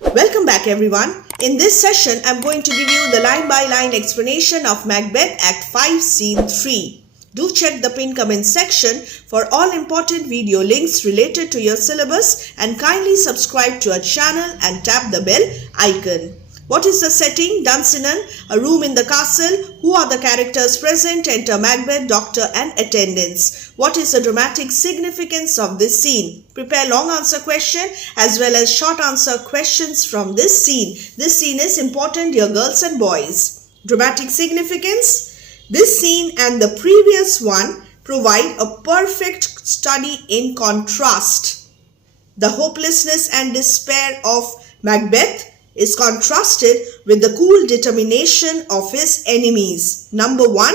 Welcome back everyone. In this session, I'm going to give you the line-by-line explanation of Macbeth Act 5 Scene 3. Do check the pinned comment section for all important video links related to your syllabus and kindly subscribe to our channel and tap the bell icon. What is the setting? Dunsinane, a room in the castle. Who are the characters present? Enter Macbeth, doctor and attendants. What is the dramatic significance of this scene? Prepare long answer question as well as short answer questions from this scene. This scene is important, dear girls and boys. Dramatic significance. This scene and the previous one provide a perfect study in contrast. The hopelessness and despair of Macbeth is contrasted with the cool determination of his enemies. Number 1,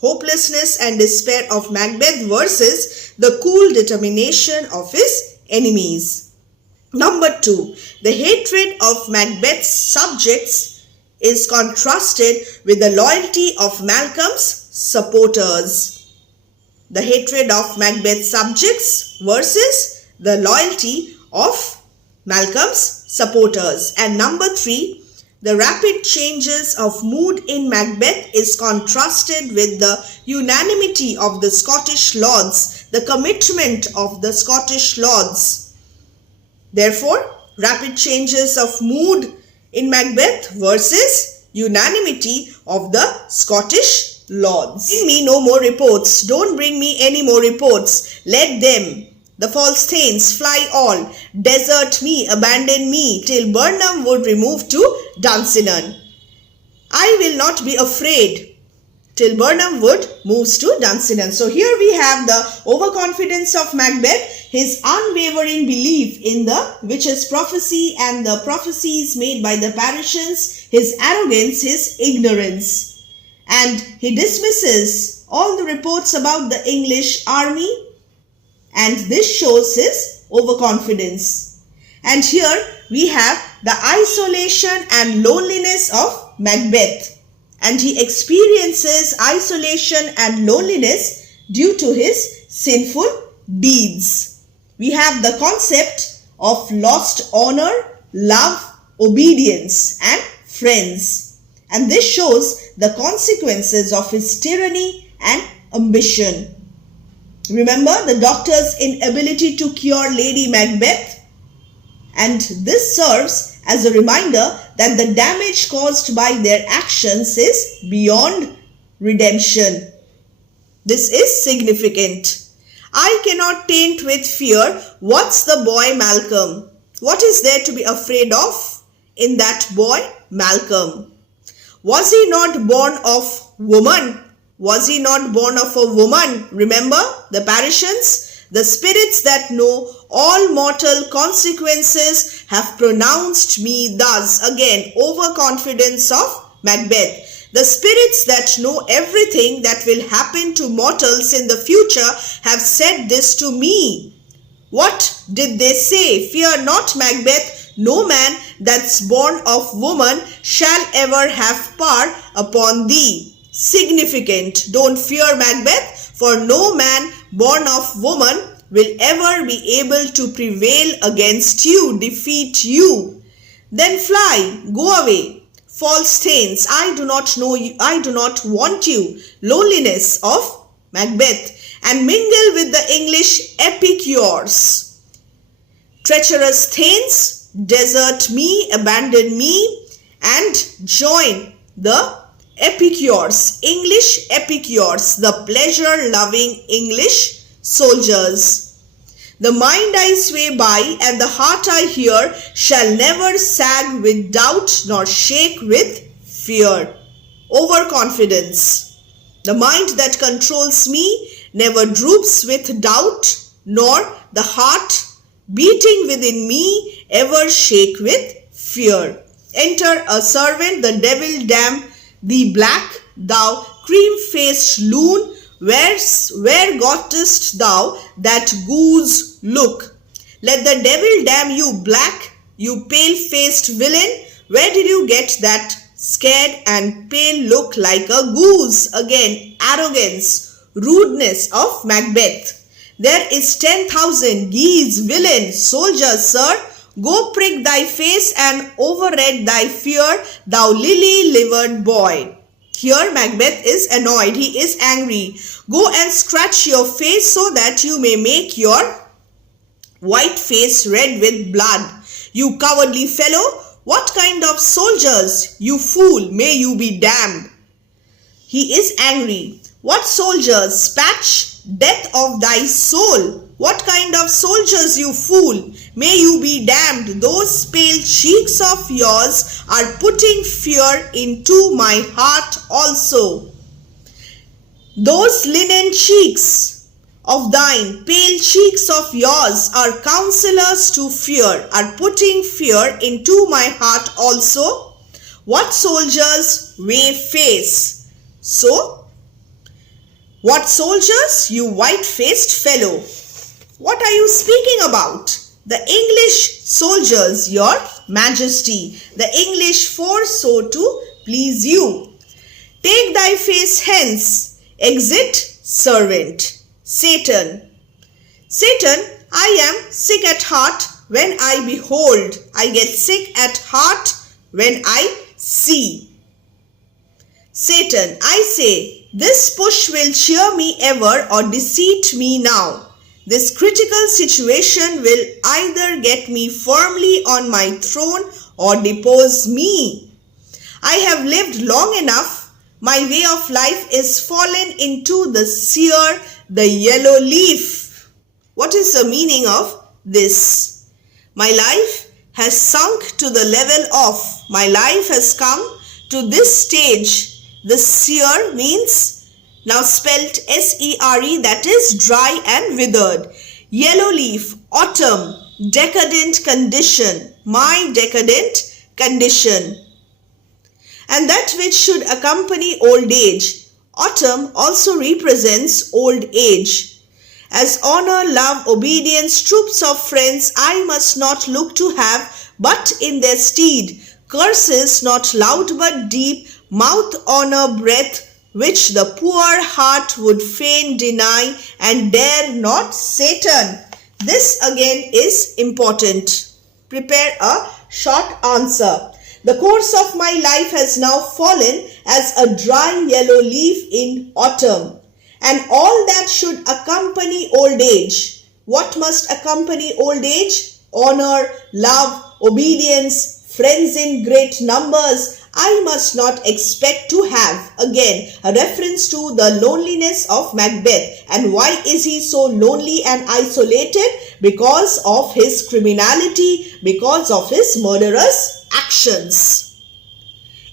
hopelessness and despair of Macbeth versus the cool determination of his enemies. Number 2, the hatred of Macbeth's subjects is contrasted with the loyalty of Malcolm's supporters. The hatred of Macbeth's subjects versus the loyalty of Malcolm's supporters. And number 3, the rapid changes of mood in Macbeth is contrasted with the unanimity of the Scottish lords, the commitment of the Scottish lords. Therefore, rapid changes of mood in Macbeth versus unanimity of the Scottish lords. Bring me no more reports. Don't bring me any more reports. Let them, the false thanes, fly all, desert me, abandon me, till Burnham would remove to Dunsinane. I will not be afraid, till Burnham wood moves to Dunsinane. So here we have the overconfidence of Macbeth, his unwavering belief in the witch's prophecy and the prophecies made by the Parisians, his arrogance, his ignorance. And he dismisses all the reports about the English army, and this shows his overconfidence. And here we have the isolation and loneliness of Macbeth. And he experiences isolation and loneliness due to his sinful deeds. We have the concept of lost honor, love, obedience and friends. And this shows the consequences of his tyranny and ambition. Remember the doctor's inability to cure Lady Macbeth? And this serves as a reminder that the damage caused by their actions is beyond redemption. This is significant. I cannot taint with fear. What's the boy Malcolm? What is there to be afraid of in that boy Malcolm? Was he not born of woman? Was he not born of a woman? Remember the Parisians? The spirits that know all mortal consequences have pronounced me thus. Again, overconfidence of Macbeth. The spirits that know everything that will happen to mortals in the future have said this to me. What did they say? Fear not, Macbeth. No man that's born of woman shall ever have power upon thee. Significant. Don't fear, Macbeth, for no man born of woman will ever be able to prevail against you, defeat you. Then fly, go away. False thanes, I do not know you, I do not want you. Loneliness of Macbeth, and mingle with the English epicures. Treacherous thanes, desert me, abandon me, and join the epicures, English epicures, the pleasure-loving English soldiers. The mind I sway by and the heart I hear shall never sag with doubt nor shake with fear. Overconfidence. The mind that controls me never droops with doubt, nor the heart beating within me ever shake with fear. Enter a servant, the devil damn thee black, thou cream-faced loon, where gottest thou that goose look? Let the devil damn you black, you pale-faced villain, where did you get that scared and pale look like a goose? Again, arrogance, rudeness of Macbeth. There is 10,000 geese, villain, soldiers, sir. Go prick thy face and overread thy fear, thou lily-livered boy. Here Macbeth is annoyed. He is angry. Go and scratch your face so that you may make your white face red with blood. You cowardly fellow, what kind of soldiers? You fool, may you be damned. He is angry. What soldiers? Patch, death of thy soul. What kind of soldiers, you fool? May you be damned. Those pale cheeks of yours are putting fear into my heart also. Those linen cheeks of thine, pale cheeks of yours, are counselors to fear, are putting fear into my heart also. What soldiers? Way face. So, what soldiers? You white-faced fellow. What are you speaking about? The English soldiers, your majesty. The English force so to please you. Take thy face hence. Exit, servant. Satan. Satan, I am sick at heart when I behold. I get sick at heart when I see. Satan, I say, this push will cheer me ever or deceit me now. This critical situation will either get me firmly on my throne or depose me. I have lived long enough. My way of life is fallen into the sere, the yellow leaf. What is the meaning of this? My life has sunk to the level of, my life has come to this stage. The sere means, now spelt S-E-R-E, that is dry and withered. Yellow leaf, autumn, decadent condition, my decadent condition. And that which should accompany old age. Autumn also represents old age. As honor, love, obedience, troops of friends, I must not look to have, but in their stead, curses not loud but deep, mouth, honor, breath, which the poor heart would fain deny and dare not. Satan. This again is important. Prepare a short answer. The course of my life has now fallen as a dry yellow leaf in autumn, and all that should accompany old age. What must accompany old age? Honor, love, obedience, friends in great numbers, I must not expect to have. Again, a reference to the loneliness of Macbeth. And why is he so lonely and isolated? Because of his criminality, because of his murderous actions.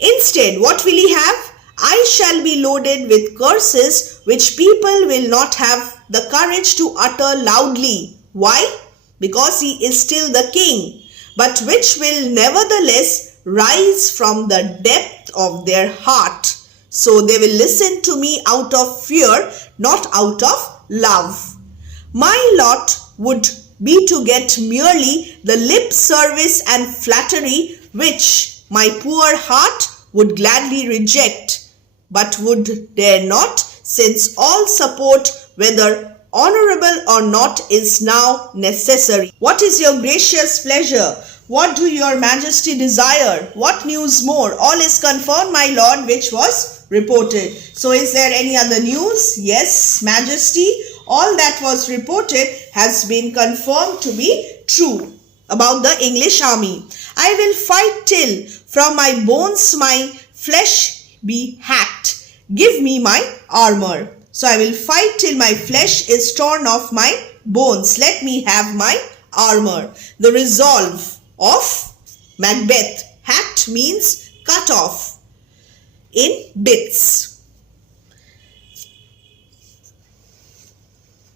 Instead, what will he have? I shall be loaded with curses which people will not have the courage to utter loudly. Why? Because he is still the king, but which will nevertheless rise from the depth of their heart. So they will listen to me out of fear, not out of love. My lot would be to get merely the lip service and flattery which my poor heart would gladly reject, but would dare not, since all support, whether honorable or not, is now necessary. What is your gracious pleasure? What do your majesty desire? What news more? All is confirmed, my lord, which was reported. So is there any other news? Yes, majesty, all that was reported has been confirmed to be true about the English army. I will fight till from my bones my flesh be hacked. Give me my armor. So I will fight till my flesh is torn off my bones. Let me have my armor. The resolve of Macbeth. Hacked means cut off in bits.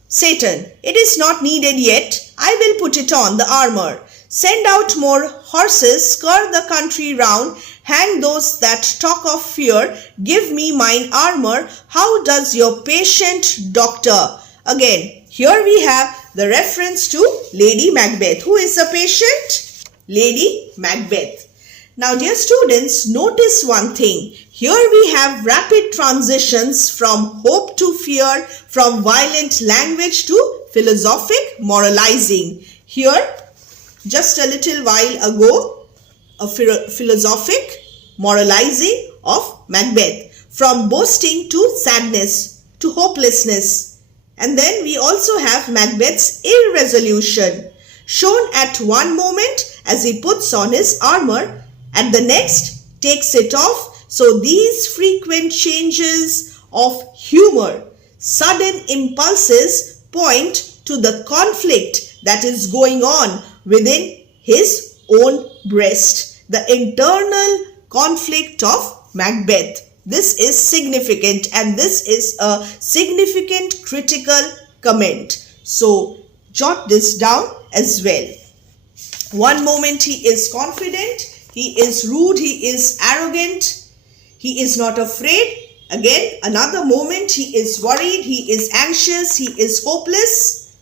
Satan, it is not needed yet. I will put it on, the armor. Send out more horses, scur the country round, hang those that talk of fear, give me mine armor. How does your patient doctor? Again, here we have the reference to Lady Macbeth. Who is the patient? Lady Macbeth. Now dear students, notice one thing. Here we have rapid transitions from hope to fear, from violent language to philosophic moralizing. Here just a little while ago, a philosophic moralizing of Macbeth, from boasting to sadness to hopelessness. And then we also have Macbeth's irresolution, shown at one moment as he puts on his armor, at the next takes it off. So these frequent changes of humor, sudden impulses, point to the conflict that is going on within his own breast, the internal conflict of Macbeth. This is significant, and this is a significant critical comment. So jot this down as well. One moment he is confident, he is rude, he is arrogant, he is not afraid. Again, another moment he is worried, he is anxious, he is hopeless.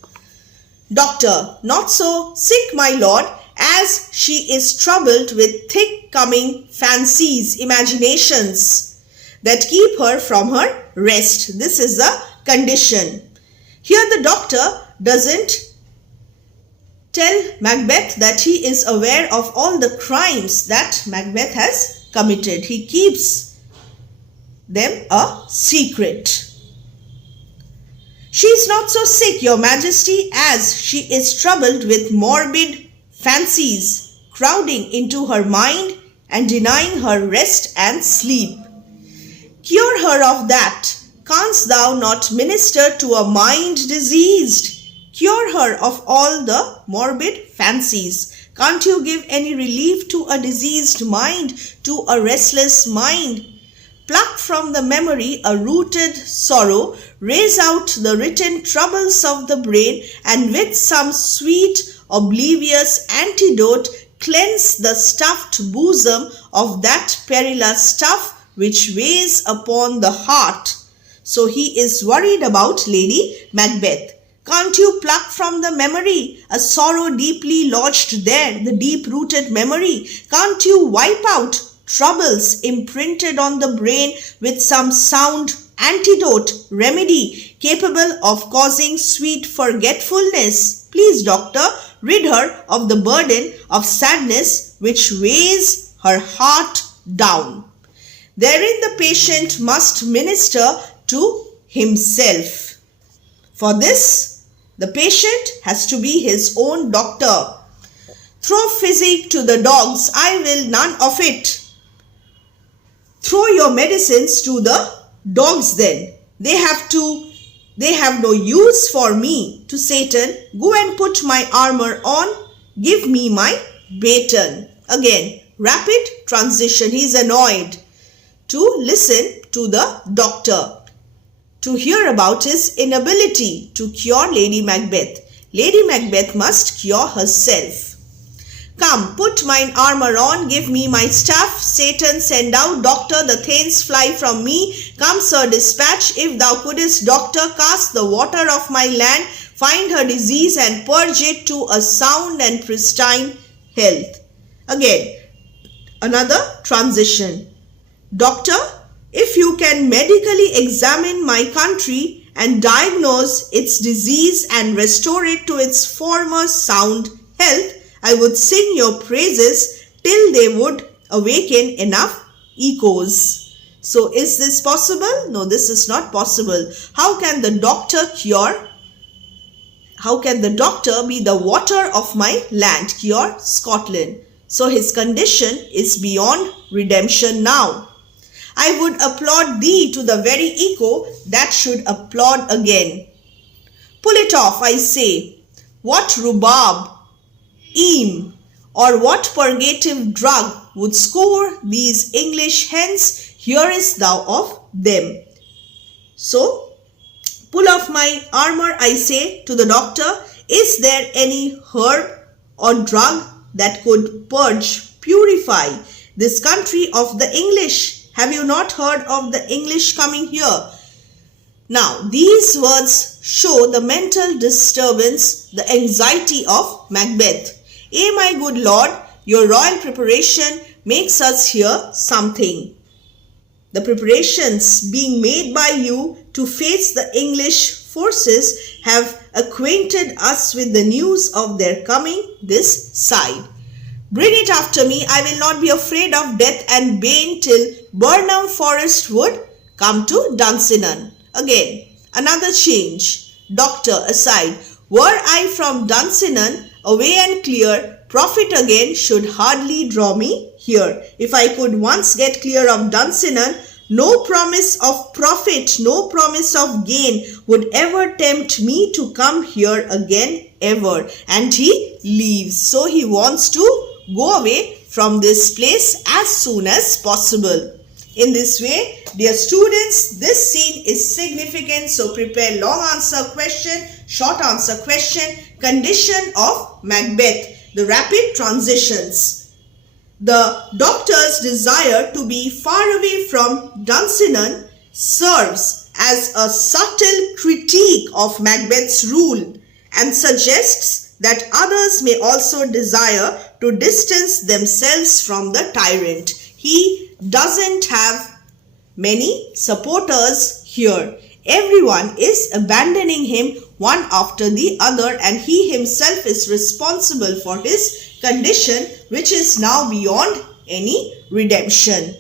Doctor, not so sick, my lord, as she is troubled with thick coming fancies, imaginations that keep her from her rest. This is the condition. Here the doctor doesn't tell Macbeth that he is aware of all the crimes that Macbeth has committed. He keeps them a secret. She is not so sick, your majesty, as she is troubled with morbid fancies, crowding into her mind and denying her rest and sleep. Cure her of that. Canst thou not minister to a mind diseased? Cure her of all the morbid fancies. Can't you give any relief to a diseased mind, to a restless mind? Pluck from the memory a rooted sorrow, raise out the written troubles of the brain, and with some sweet, oblivious antidote, cleanse the stuffed bosom of that perilous stuff which weighs upon the heart. So he is worried about Lady Macbeth. Can't you pluck from the memory a sorrow deeply lodged there, the deep-rooted memory? Can't you wipe out troubles imprinted on the brain with some sound antidote, remedy, capable of causing sweet forgetfulness? Please, doctor, rid her of the burden of sadness which weighs her heart down. Therein the patient must minister to himself. For this, the patient has to be his own doctor. Throw physic to the dogs, I will none of it. Throw your medicines to the dogs then. They have no use for me. To Satan, go and put my armor on, give me my baton. Again, rapid transition. He is annoyed to listen to the doctor, to hear about his inability to cure Lady Macbeth. Lady Macbeth must cure herself. Come, put mine armor on, give me my staff. Satan, send out, doctor, the thanes fly from me. Come, sir, dispatch, if thou couldest, doctor, cast the water of my land, find her disease and purge it to a sound and pristine health. Again, another transition. Doctor, if you can medically examine my country and diagnose its disease and restore it to its former sound health, I would sing your praises till they would awaken enough echoes. So is this possible? No, this is not possible. How can the doctor cure? How can the doctor be the water of my land, cure Scotland? So his condition is beyond redemption now. I would applaud thee to the very echo that should applaud again. Pull it off, I say. What rhubarb, or what purgative drug would score these English hens? Hearest thou of them? So, pull off my armor, I say to the doctor. Is there any herb or drug that could purge, purify this country of the English? Have you not heard of the English coming here? Now, these words show the mental disturbance, the anxiety of Macbeth. My good lord, your royal preparation makes us hear something. The preparations being made by you to face the English forces have acquainted us with the news of their coming this side. Bring it after me, I will not be afraid of death and bane till Burnham Forest would come to Dunsinane. Again, another change. Doctor aside, were I from Dunsinane, away and clear, profit again should hardly draw me here. If I could once get clear of Dunsinane, no promise of profit, no promise of gain would ever tempt me to come here again ever. And he leaves. So he wants to go away from this place as soon as possible. In this way, dear students, this scene is significant. So prepare long answer question, short answer question, condition of Macbeth, the rapid transitions. The doctor's desire to be far away from Dunsinane serves as a subtle critique of Macbeth's rule and suggests that others may also desire to distance themselves from the tyrant. He doesn't have many supporters here. Everyone is abandoning him one after the other, and he himself is responsible for his condition, which is now beyond any redemption.